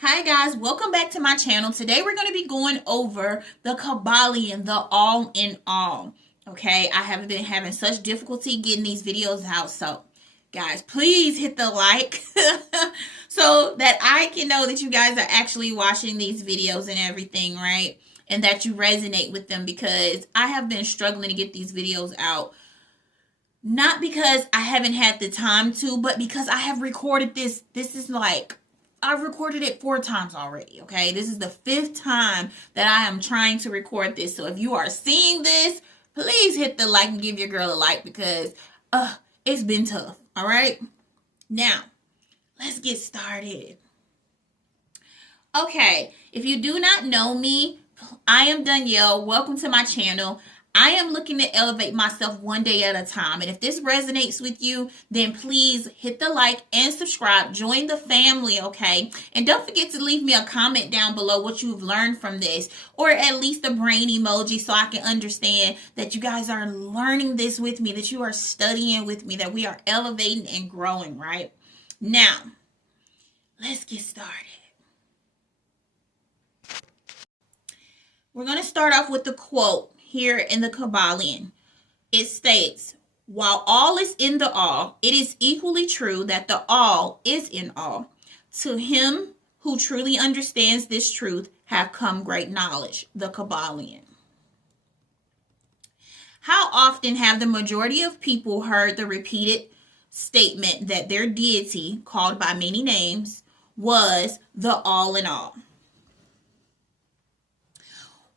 Hi guys, welcome back to my channel. Today we're going to be going over the Kybalion, the all in all. Okay, I haven't been having such difficulty getting these videos out, so guys, please hit the like so that I can know that you guys are actually watching these videos and everything, right? And that you resonate with them, because I have been struggling to get these videos out. Not because I haven't had the time to, but because I have recorded this. I've recorded it 4 times already, okay? This is the 5th time that I am trying to record this. So if you are seeing this, please hit the like and give your girl a like, because it's been tough, all right? Now, let's get started. Okay, if you do not know me, I am Dunyale. Welcome to my channel. I am looking to elevate myself one day at a time. And if this resonates with you, then please hit the like and subscribe. Join the family, okay? And don't forget to leave me a comment down below what you've learned from this, or at least a brain emoji, so I can understand that you guys are learning this with me, that you are studying with me, that we are elevating and growing, right? Now, let's get started. We're going to start off with the quote here in the Kybalion. It states, "While all is in the all, it is equally true that the all is in all. To him who truly understands this truth have come great knowledge." The Kybalion. How often have the majority of people heard the repeated statement that their deity, called by many names, was the all in all?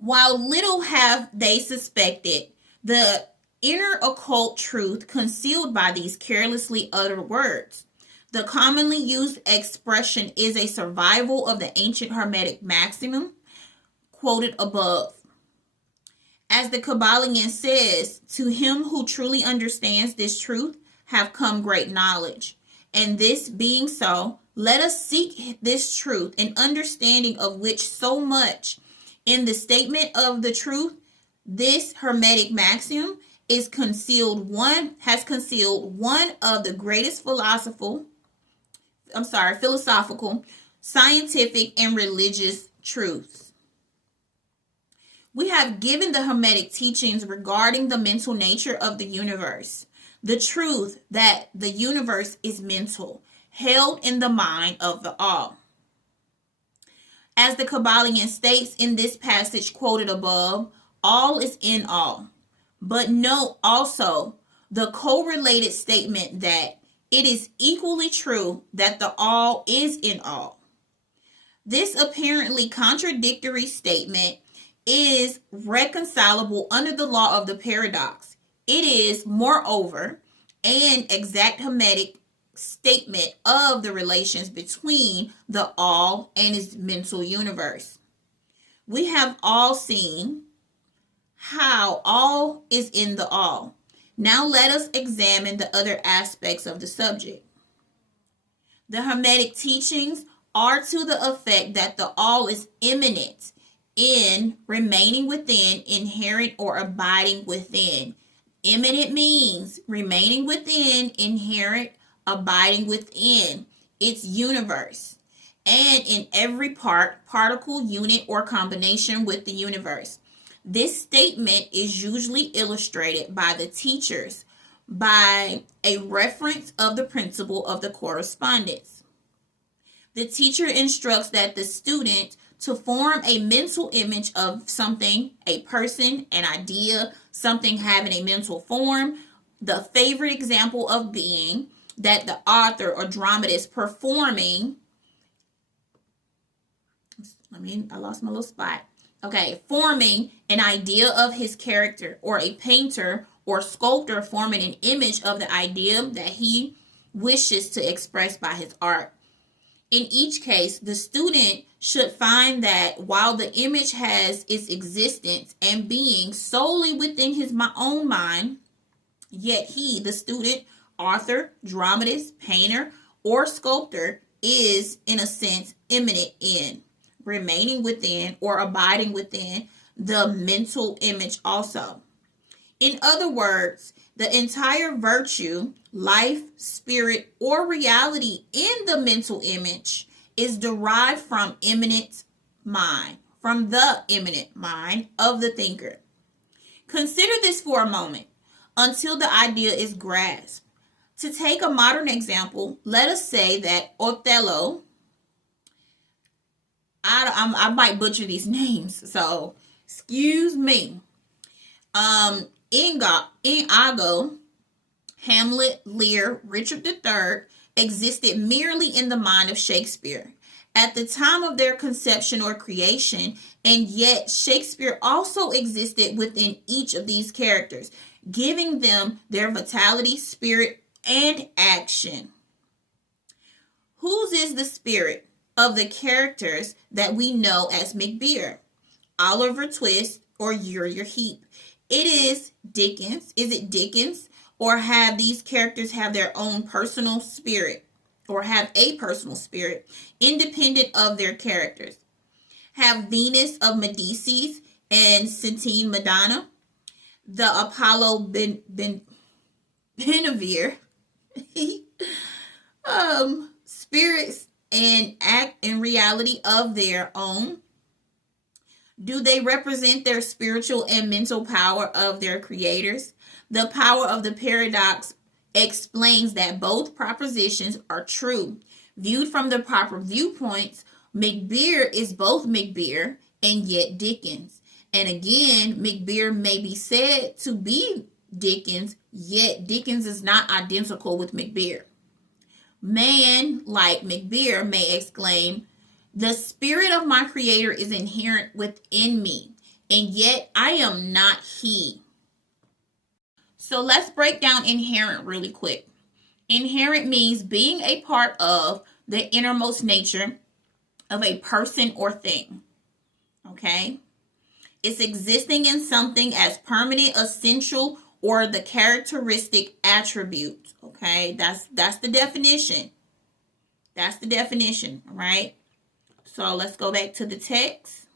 While little have they suspected the inner occult truth concealed by these carelessly uttered words, the commonly used expression is a survival of the ancient Hermetic maximum quoted above. As the Kybalion says, to him who truly understands this truth have come great knowledge. And this being so, let us seek this truth, an understanding of which so much in the statement of the truth, this Hermetic maxim has concealed one of the greatest philosophical, scientific, and religious truths. We have given the Hermetic teachings regarding the mental nature of the universe, the truth that the universe is mental, held in the mind of the all. As the Kybalion states in this passage quoted above, all is in all. But note also the correlated statement that it is equally true that the all is in all. This apparently contradictory statement is reconcilable under the law of the paradox. It is, moreover, an exact Hermetic statement of the relations between the all and its mental universe. We have all seen how all is in the all. Now let us examine the other aspects of the subject. The Hermetic teachings are to the effect that the all is immanent in remaining within, inherent, or abiding within. Immanent means remaining within, inherent, abiding within its universe, and in every part, particle, unit, or combination with the universe. This statement is usually illustrated by the teachers by a reference of the principle of the correspondence. The teacher instructs that the student to form a mental image of something, a person, an idea, something having a mental form. The favorite example of being that the author or dramatist performing, I lost my little spot. Okay, forming an idea of his character, or a painter or sculptor forming an image of the idea that he wishes to express by his art. In each case, the student should find that while the image has its existence and being solely within his own mind, yet he, the student, author, dramatist, painter, or sculptor, is, in a sense, immanent in, remaining within, or abiding within the mental image also. In other words, the entire virtue, life, spirit, or reality in the mental image is derived from immanent mind, from the immanent mind of the thinker. Consider this for a moment until the idea is grasped. To take a modern example, let us say that Othello, I might butcher these names, so excuse me. Iago, Hamlet, Lear, Richard III existed merely in the mind of Shakespeare at the time of their conception or creation, and yet Shakespeare also existed within each of these characters, giving them their vitality, spirit, and action. Whose is the spirit of the characters that we know as Macbeth, Oliver Twist, or Uriah Heep? It is Dickens. Is it Dickens? Or have these characters have their own personal spirit, or have a personal spirit independent of their characters? Have Venus of Medicis and Sistine Madonna, the Apollo Benevere, spirits and act in reality of their own? Do they represent their spiritual and mental power of their creators? The power of the paradox explains that both propositions are true. Viewed from the proper viewpoints, Macbeth is both Macbeth and yet Dickens. And again, Macbeth may be said to be Dickens, yet Dickens is not identical with Macbeth. Man, like Macbeth, may exclaim, "The spirit of my creator is inherent within me, and yet I am not he." So let's break down inherent really quick. Inherent means being a part of the innermost nature of a person or thing. Okay? It's existing in something as permanent, essential, or the characteristic attribute. Okay? That's the definition. That's the definition, all right? So let's go back to the text.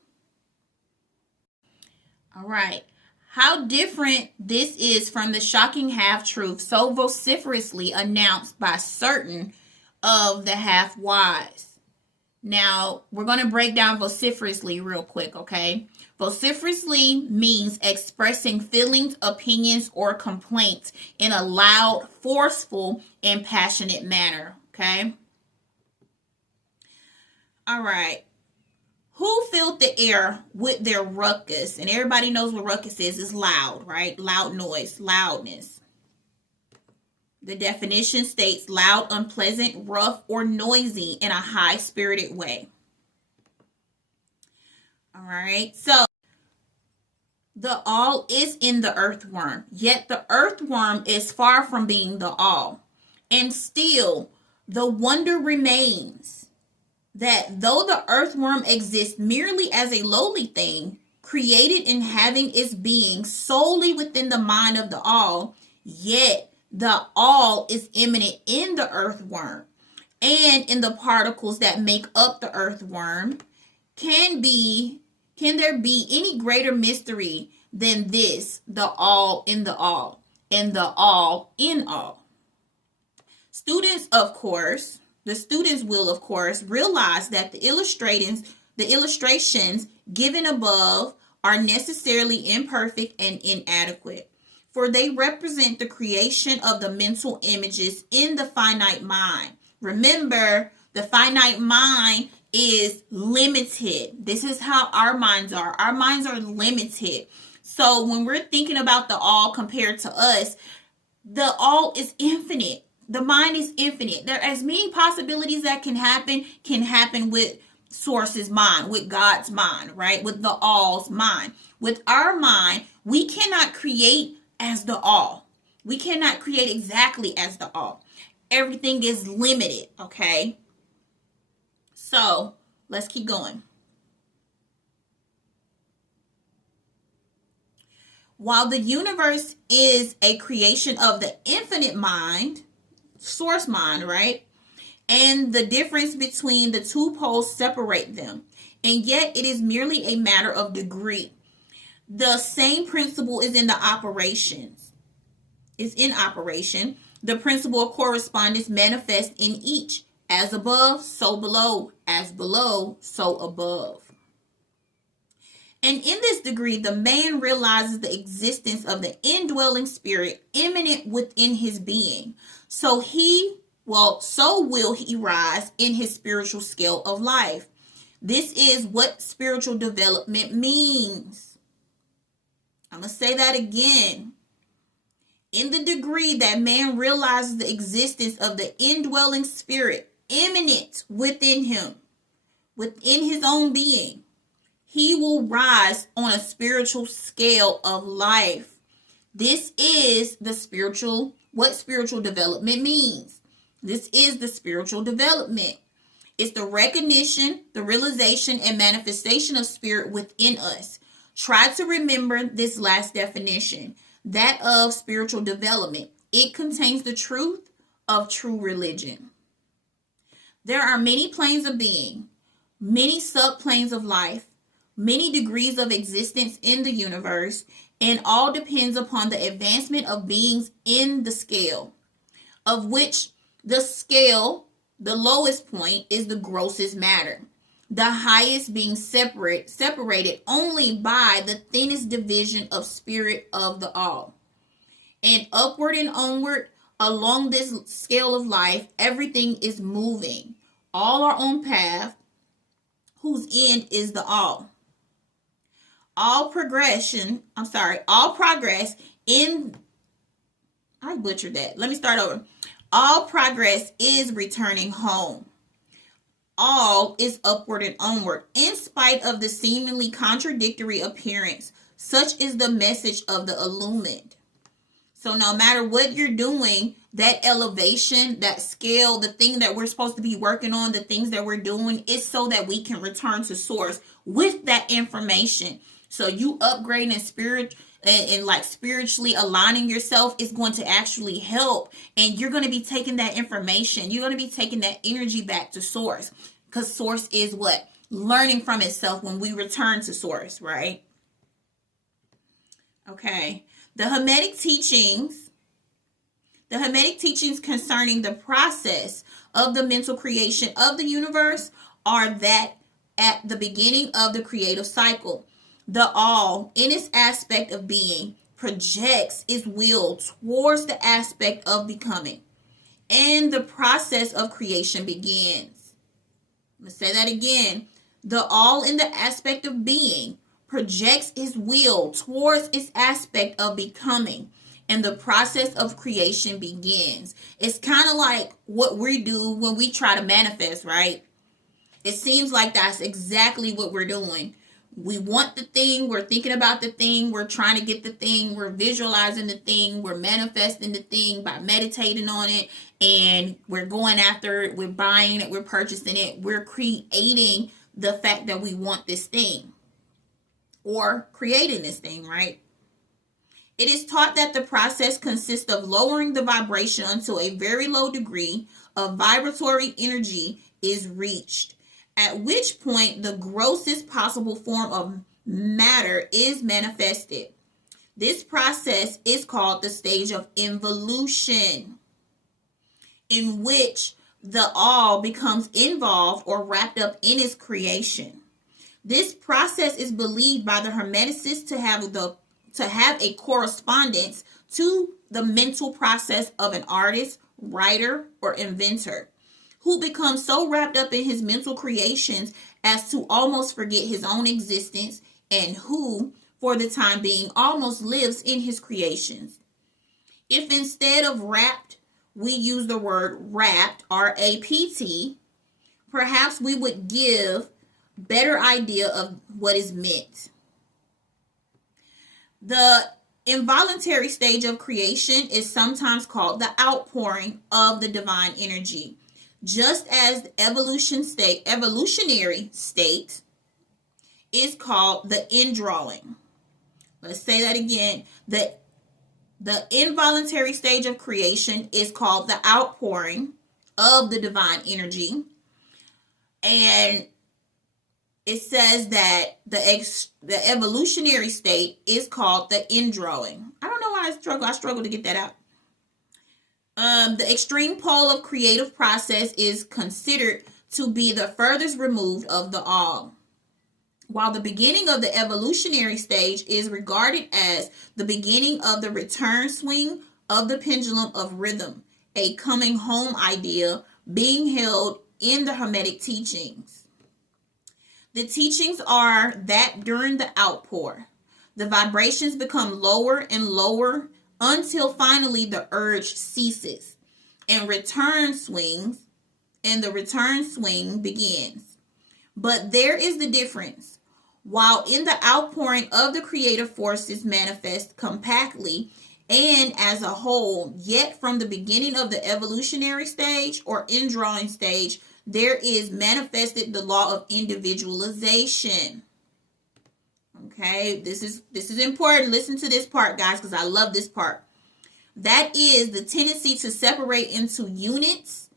All right. How different this is from the shocking half-truth so vociferously announced by certain of the half-wise. Now, we're going to break down vociferously real quick, okay? Vociferously means expressing feelings, opinions, or complaints in a loud, forceful, and passionate manner, okay? All right. Who filled the air with their ruckus? And everybody knows what ruckus is loud, right? Loud noise, loudness. The definition states loud, unpleasant, rough, or noisy in a high-spirited way. All right. So, the all is in the earthworm, yet the earthworm is far from being the all. And still, the wonder remains that though the earthworm exists merely as a lowly thing, created and having its being solely within the mind of the all, yet the all is immanent in the earthworm and in the particles that make up the earthworm. Can there be any greater mystery than this, the all in the all, and the all in all? The students will, of course, realize that the illustrations given above are necessarily imperfect and inadequate, for they represent the creation of the mental images in the finite mind. Remember, the finite mind is limited. This is how our minds are. Our minds are limited. So when we're thinking about the all compared to us, the all is infinite. The mind is infinite. There are as many possibilities that can happen with Source's mind, with God's mind, right? With the all's mind. With our mind, we cannot create as the all. We cannot create exactly as the all. Everything is limited, okay? So, let's keep going. While the universe is a creation of the infinite mind, Source mind, right? And the difference between the two poles separate them. And yet it is merely a matter of degree. The same principle is in the operations. It's in operation. The principle of correspondence manifests in each As above, so below. As below, so above. And in this degree, the man realizes the existence of the indwelling spirit immanent within his being. So will he rise in his spiritual scale of life. This is what spiritual development means. I'm going to say that again. In the degree that man realizes the existence of the indwelling spirit immanent within him, within his own being, he will rise on a spiritual scale of life. This is what spiritual development means. This is the spiritual development. It's the recognition, the realization, and manifestation of spirit within us. Try to remember this last definition, that of spiritual development. It contains the truth of true religion. There are many planes of being, many subplanes of life, many degrees of existence in the universe, and all depends upon the advancement of beings in the scale, of which the scale, the lowest point, is the grossest matter, the highest being separated only by the thinnest division of spirit of the all. And upward and onward along this scale of life, everything is moving, all are on path whose end is the all. All progress in, I butchered that. Let me start over. All progress is returning home. All is upward and onward, in spite of the seemingly contradictory appearance. Such is the message of the illumined. So no matter what you're doing, that elevation, that scale, the thing that we're supposed to be working on, the things that we're doing, is so that we can return to source with that information. So you upgrading and like spiritually aligning yourself is going to actually help. And you're going to be taking that information. You're going to be taking that energy back to source. Because source is what? Learning from itself when we return to source, right? Okay. The Hermetic teachings concerning the process of the mental creation of the universe are that at the beginning of the creative cycle, the all, in its aspect of being, projects its will towards the aspect of becoming, and the process of creation begins. I'm going to say that again. The all, in the aspect of being, projects its will towards its aspect of becoming, and the process of creation begins. It's kind of like what we do when we try to manifest, right? It seems like that's exactly what we're doing. We want the thing, we're thinking about the thing, we're trying to get the thing, we're visualizing the thing, we're manifesting the thing by meditating on it, and we're going after it, we're buying it, we're purchasing it, we're creating the fact that we want this thing, or creating this thing, right? It is taught that the process consists of lowering the vibration until a very low degree of vibratory energy is reached, at which point the grossest possible form of matter is manifested. This process is called the stage of involution, in which the all becomes involved or wrapped up in its creation. This process is believed by the Hermeticists to have a correspondence to the mental process of an artist, writer, or inventor, who becomes so wrapped up in his mental creations as to almost forget his own existence, and who, for the time being, almost lives in his creations. If instead of wrapped, we use the word rapt, R-A-P-T, perhaps we would give better idea of what is meant. The involuntary stage of creation is sometimes called the outpouring of the divine energy, just as the evolutionary state is called the indrawing. Let's say that again. The involuntary stage of creation is called the outpouring of the divine energy, and it says that the evolutionary state is called the indrawing. I don't know why I struggle to get that out. The extreme pole of creative process is considered to be the furthest removed of the all, while the beginning of the evolutionary stage is regarded as the beginning of the return swing of the pendulum of rhythm, a coming home idea being held in the Hermetic teachings. The teachings are that during the outpour, the vibrations become lower and lower until finally the urge ceases and the return swing begins. But there is the difference. While in the outpouring of the creative forces manifest compactly and as a whole, yet from the beginning of the evolutionary stage or indrawing stage, there is manifested the law of individualization. Okay, this is important. Listen to this part, guys, because I love this part. That is the tendency to separate into units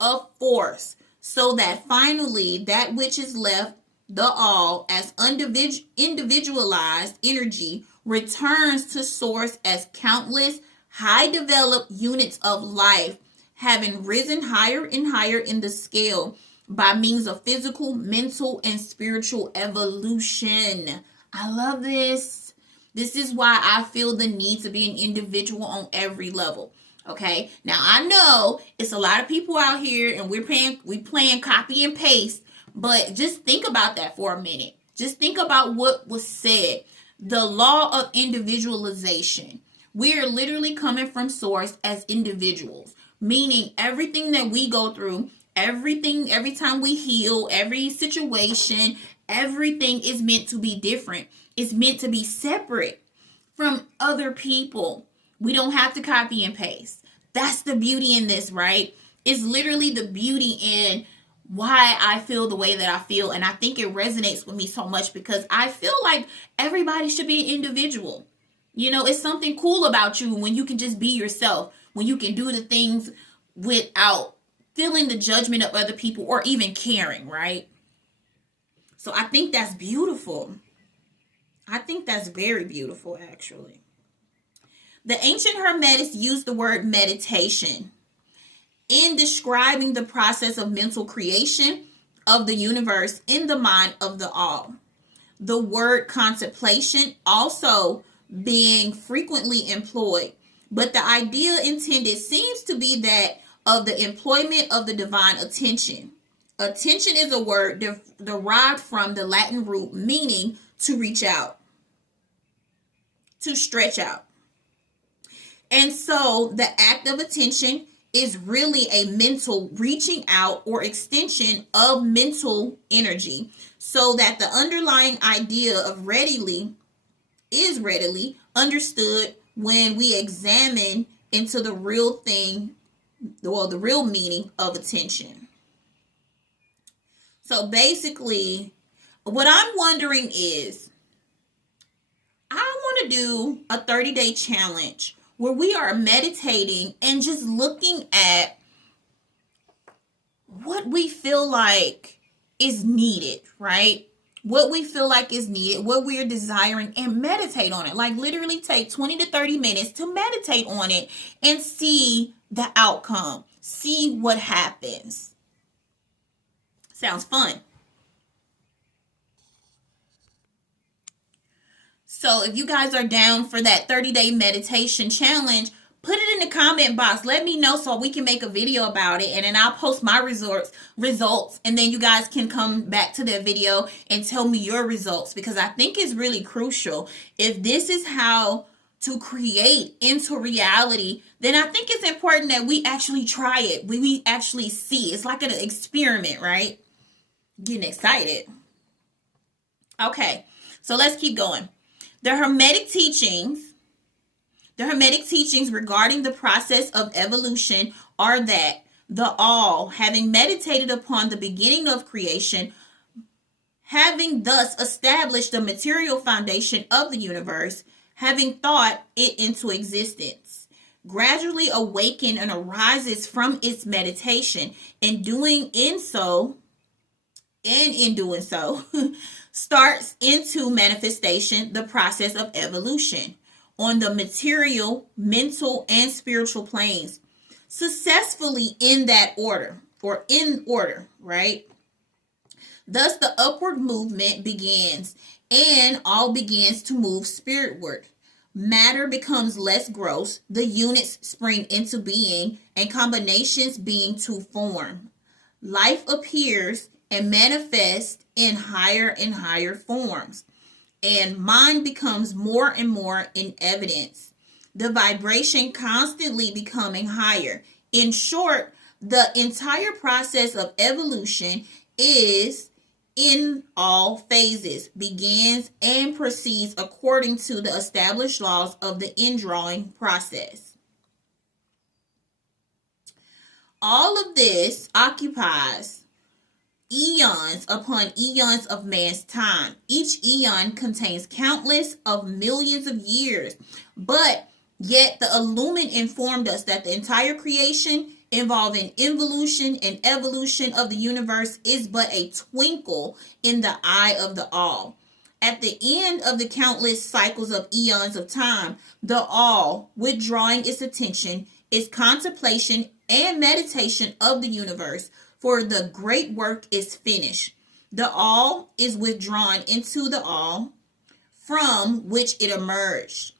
of force, so that finally that which is left, the all, as individualized energy, returns to source as countless high developed units of life, having risen higher and higher in the scale by means of physical, mental, and spiritual evolution. I love this. This is why I feel the need to be an individual on every level. Okay. Now I know it's a lot of people out here and we playing copy and paste, but just think about that for a minute. Just think about what was said. The law of individualization. We are literally coming from source as individuals, meaning everything that we go through, every time we heal, every situation, everything is meant to be different. It's meant to be separate from other people. We don't have to copy and paste. That's the beauty in this, right? It's literally the beauty in why I feel the way that I feel. And I think it resonates with me so much because I feel like everybody should be an individual. You know, it's something cool about you when you can just be yourself, when you can do the things without feeling the judgment of other people or even caring, right? So I think that's beautiful. I think that's very beautiful, actually. The ancient Hermetists used the word meditation in describing the process of mental creation of the universe in the mind of the all. The word contemplation also being frequently employed, but the idea intended seems to be that of the employment of the divine attention. Attention is a word derived from the Latin root meaning to reach out, to stretch out. And so the act of attention is really a mental reaching out or extension of mental energy, so that the underlying idea of readily understood when we examine into the real thing, well, the real meaning of attention. So basically, what I'm wondering is, I want to do a 30-day challenge where we are meditating and just looking at what we feel like is needed, right? What we feel like is needed, what we are desiring, and meditate on it. Like literally take 20 to 30 minutes to meditate on it and see the outcome. See what happens. Sounds fun. So if you guys are down for that 30-day meditation challenge, put it in the comment box. Let me know so we can make a video about it. And then I'll post my results. And then you guys can come back to the video and tell me your results. Because I think it's really crucial. If this is how to create into reality, then I think it's important that we actually try it. We actually see. It's like an experiment, right? Getting excited. Okay, so let's keep going. The Hermetic teachings regarding the process of evolution are that the all, having meditated upon the beginning of creation, having thus established the material foundation of the universe, having thought it into existence, gradually awaken and arises from its meditation, and in doing so, starts into manifestation the process of evolution on the material, mental, and spiritual planes. successfully in that order, or in order, right? Thus, the upward movement begins, and all begins to move spiritward. Matter becomes less gross, the units spring into being, and combinations being to form. Life appears and manifests in higher and higher forms, and mind becomes more and more in evidence. The vibration constantly becoming higher. In short, the entire process of evolution is in all phases, begins and proceeds according to the established laws of the indrawing process. All of this occupies eons upon eons of man's time. Each eon contains countless of millions of years, but yet the Illumined informed us that the entire creation involving involution and evolution of the universe is but a twinkle in the eye of the all. At the end of the countless cycles of eons of time, the all, withdrawing its attention, its contemplation and meditation of the universe, for the great work is finished. The all is withdrawn into the all from which it emerged.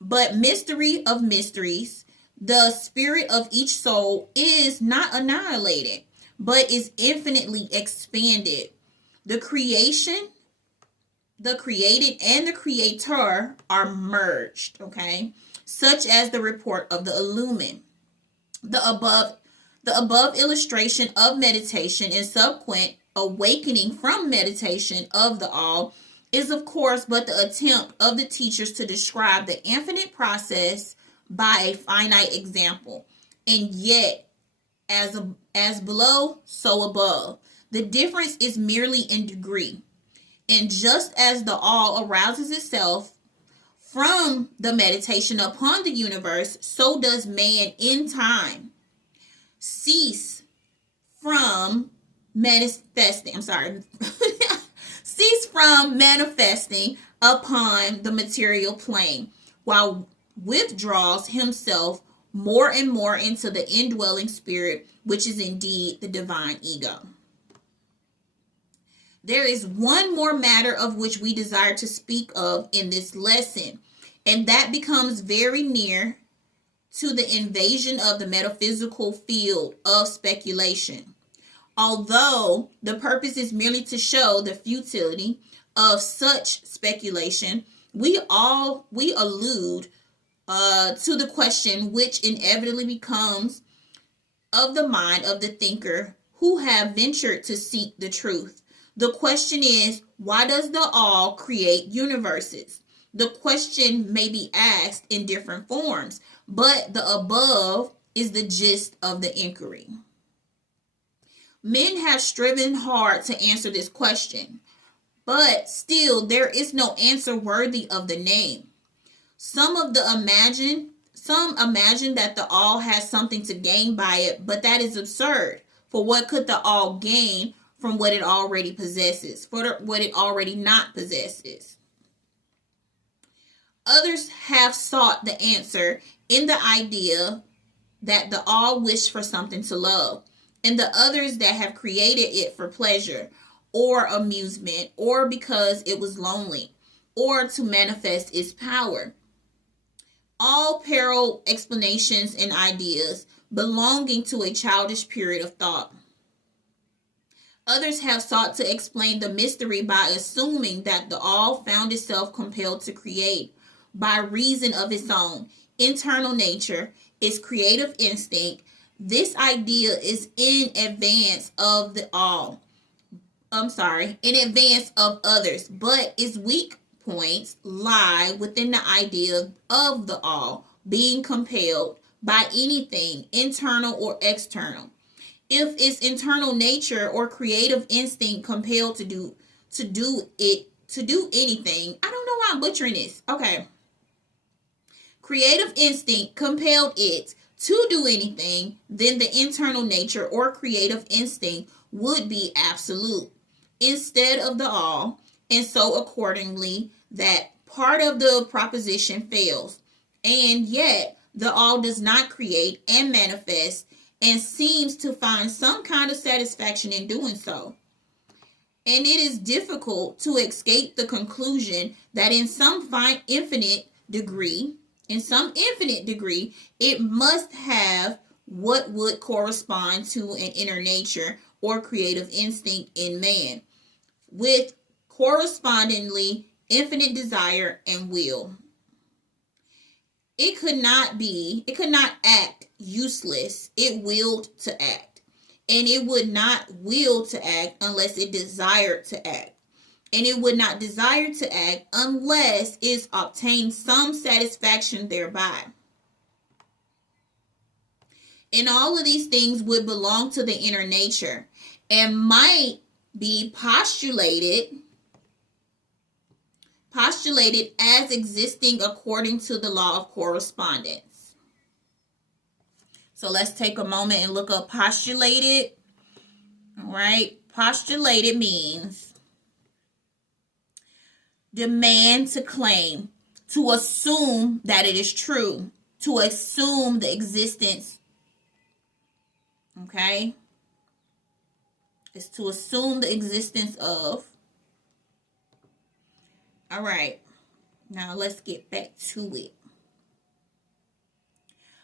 But mystery of mysteries, the spirit of each soul is not annihilated, but is infinitely expanded. The creation, the created, and the creator are merged, okay? Such as the report of the Illumined. The above illustration of meditation and subsequent awakening from meditation of the all is of course but the attempt of the teachers to describe the infinite process by a finite example. And yet, as below, so above. The difference is merely in degree. And just as the all arouses itself from the meditation upon the universe, so does man in time cease from manifesting. Cease from manifesting upon the material plane, while withdraws himself more and more into the indwelling spirit, which is indeed the divine ego. There is one more matter of which we desire to speak of in this lesson, and that becomes very near to the invasion of the metaphysical field of speculation. Although the purpose is merely to show the futility of such speculation, we allude to the question which inevitably becomes of the mind of the thinker who have ventured to seek the truth. The question is, why does the all create universes? The question may be asked in different forms, but the above is the gist of the inquiry. Men have striven hard to answer this question, but still there is no answer worthy of the name. Some imagine that the all has something to gain by it, but that is absurd. For what could the all gain from what it already possesses, for what it already not possesses? Others have sought the answer in the idea that the all wish for something to love, and the others that have created it for pleasure or amusement, or because it was lonely, or to manifest its power. All parallel explanations and ideas belonging to a childish period of thought. Others have sought to explain the mystery by assuming that the all found itself compelled to create by reason of its own internal nature, its creative instinct. This idea is in advance of the all. In advance of others, but its weak points lie within the idea of the all being compelled by anything, internal or external. If its internal nature or creative instinct compelled to do anything, I don't know why I'm butchering this. Okay. Creative instinct compelled it to do anything, then the internal nature or creative instinct would be absolute instead of the all, and so accordingly that part of the proposition fails. And yet The all does not create and manifest and seems to find some kind of satisfaction in doing so. And it is difficult to escape the conclusion that in some infinite degree, it must have what would correspond to an inner nature or creative instinct in man, with correspondingly infinite desire and will. It could not act useless. It willed to act. And it would not will to act unless it desired to act. And it would not desire to act unless it obtained some satisfaction thereby. And all of these things would belong to the inner nature and might be postulated as existing according to the law of correspondence. So let's take a moment and look up postulated. All right. Postulated means demand, to claim, to assume that it is true, to assume the existence. Okay. It's to assume the existence of. All right. Now let's get back to it.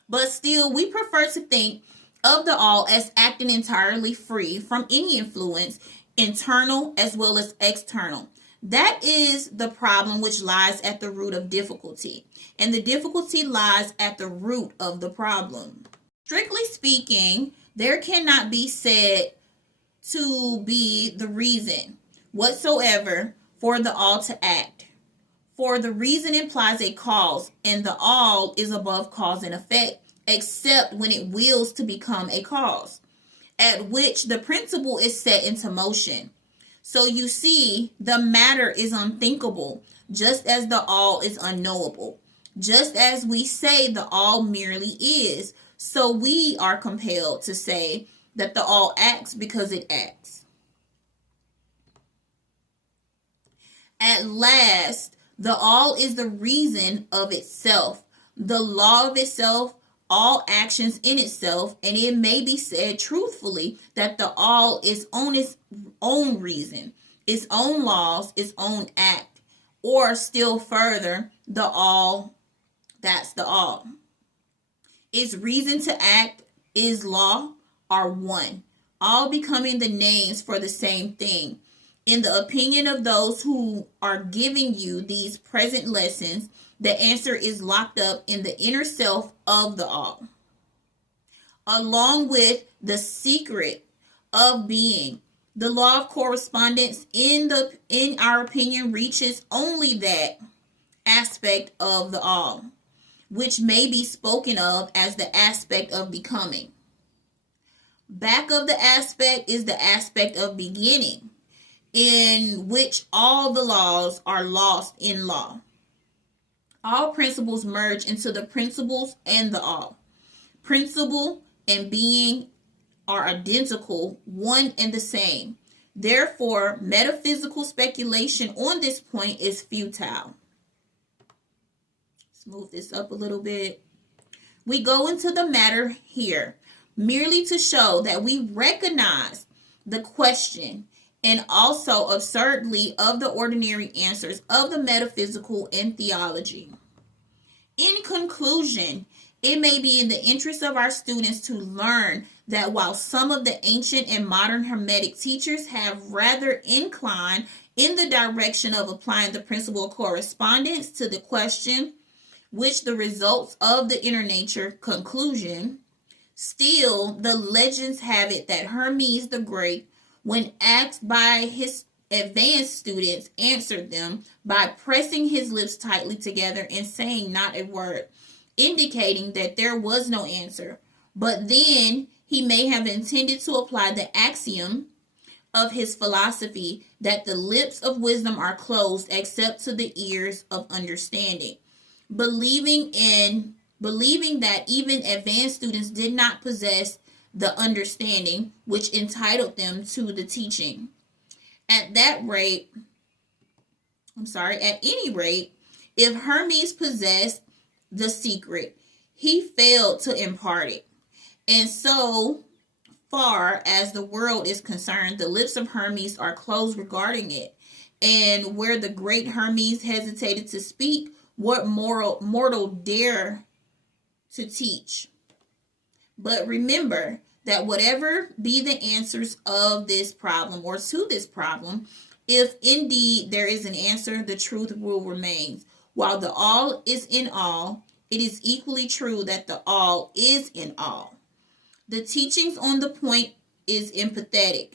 But still, we prefer to think of the all as acting entirely free from any influence, internal as well as external. That is the problem which lies at the root of difficulty. And the difficulty lies at the root of the problem. Strictly speaking, there cannot be said to be the reason whatsoever for the all to act. For the reason implies a cause, and the all is above cause and effect, except when it wills to become a cause, at which the principle is set into motion. So you see, the matter is unthinkable, just as the all is unknowable. Just as we say the all merely is, so we are compelled to say that the all acts because it acts. At last, the all is the reason of itself, the law of itself, all actions in itself, and it may be said truthfully that the all is on its own reason, its own laws, its own act, or still further, the all, that's the all. Its reason to act, is law, are one, all becoming the names for the same thing. In the opinion of those who are giving you these present lessons, the answer is locked up in the inner self of the all, along with the secret of being. The law of correspondence, in our opinion, reaches only that aspect of the all, which may be spoken of as the aspect of becoming. Back of the aspect is the aspect of beginning, in which all the laws are lost in law. All principles merge into the principles and the all. Principle and being are identical, one and the same. Therefore, metaphysical speculation on this point is futile. Let's move this up a little bit. We go into the matter here merely to show that we recognize the question and also absurdly of the ordinary answers of the metaphysical and theology. In conclusion, it may be in the interest of our students to learn that while some of the ancient and modern Hermetic teachers have rather inclined in the direction of applying the principle of correspondence to the question, which the results of the inner nature conclusion, still the legends have it that Hermes the Great, when asked by his advanced students, answered them by pressing his lips tightly together and saying not a word, indicating that there was no answer. But then he may have intended to apply the axiom of his philosophy that the lips of wisdom are closed except to the ears of understanding, believing that even advanced students did not possess the understanding which entitled them to the teaching. At any rate, if Hermes possessed the secret, he failed to impart it. And so far as the world is concerned, the lips of Hermes are closed regarding it. And where the great Hermes hesitated to speak, what mortal dare to teach? But remember that whatever be the answers of this problem or to this problem, if indeed there is an answer, the truth will remain. While the all is in all, it is equally true that the all is in all. The teachings on the point is empathetic,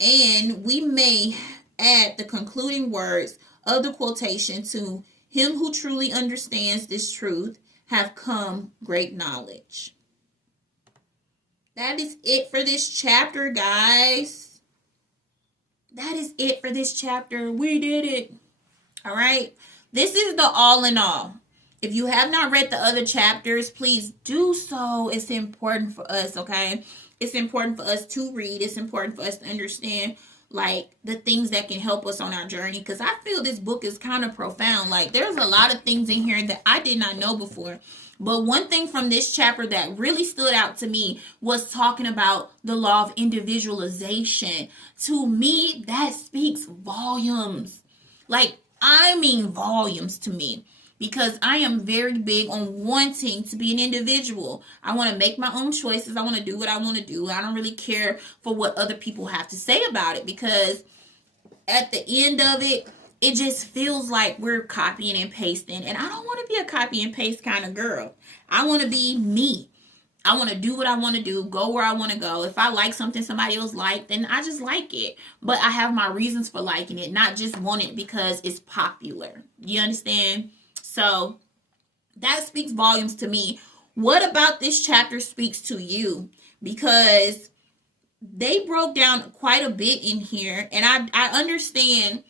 and we may add the concluding words of the quotation: to him who truly understands this truth have come great knowledge. That is it for this chapter, guys. That is it for this chapter. We did it. All right. This is the all in all. If you have not read the other chapters, please do so. It's important for us, okay? It's important for us to read. It's important for us to understand, like, the things that can help us on our journey. Because I feel this book is kind of profound. Like, there's a lot of things in here that I did not know before. But one thing from this chapter that really stood out to me was talking about the law of individualization. To me, that speaks volumes. Like, I mean volumes to me. Because I am very big on wanting to be an individual. I want to make my own choices. I want to do what I want to do. I don't really care for what other people have to say about it. Because at the end of it, it just feels like we're copying and pasting. And I don't want to be a copy and paste kind of girl. I want to be me. I want to do what I want to do, go where I want to go. If I like something somebody else liked, then I just like it. But I have my reasons for liking it, not just want it because it's popular. You understand? So that speaks volumes to me. What about this chapter speaks to you? Because they broke down quite a bit in here. And I understand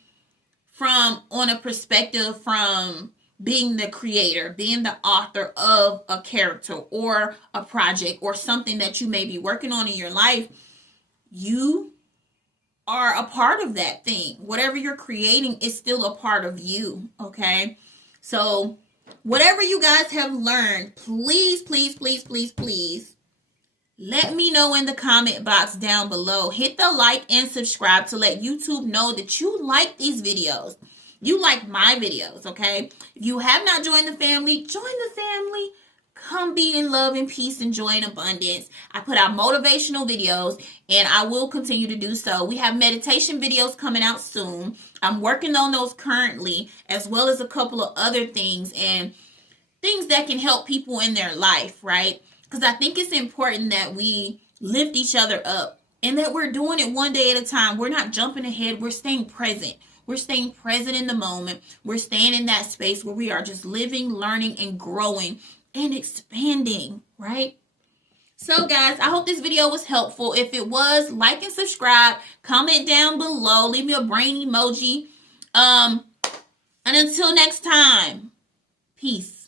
from on a perspective from being the creator, being the author of a character or a project or something that you may be working on in your life. You are a part of that thing. Whatever you're creating is still a part of you, okay? So whatever you guys have learned, please, please, please, please, please, let me know in the comment box down below. Hit the like and subscribe to let YouTube know that you like these videos. You like my videos, okay? If you have not joined the family, join the family. Come be in love and peace and joy and abundance. I put out motivational videos and I will continue to do so. We have meditation videos coming out soon. I'm working on those currently, as well as a couple of other things and things that can help people in their life, right? Because I think it's important that we lift each other up and that we're doing it one day at a time. We're not jumping ahead. We're staying present. We're staying present in the moment. We're staying in that space where we are just living, learning, and growing and expanding, right? So guys, I hope this video was helpful. If it was, like and subscribe, comment down below, leave me a brain emoji. And until next time, peace.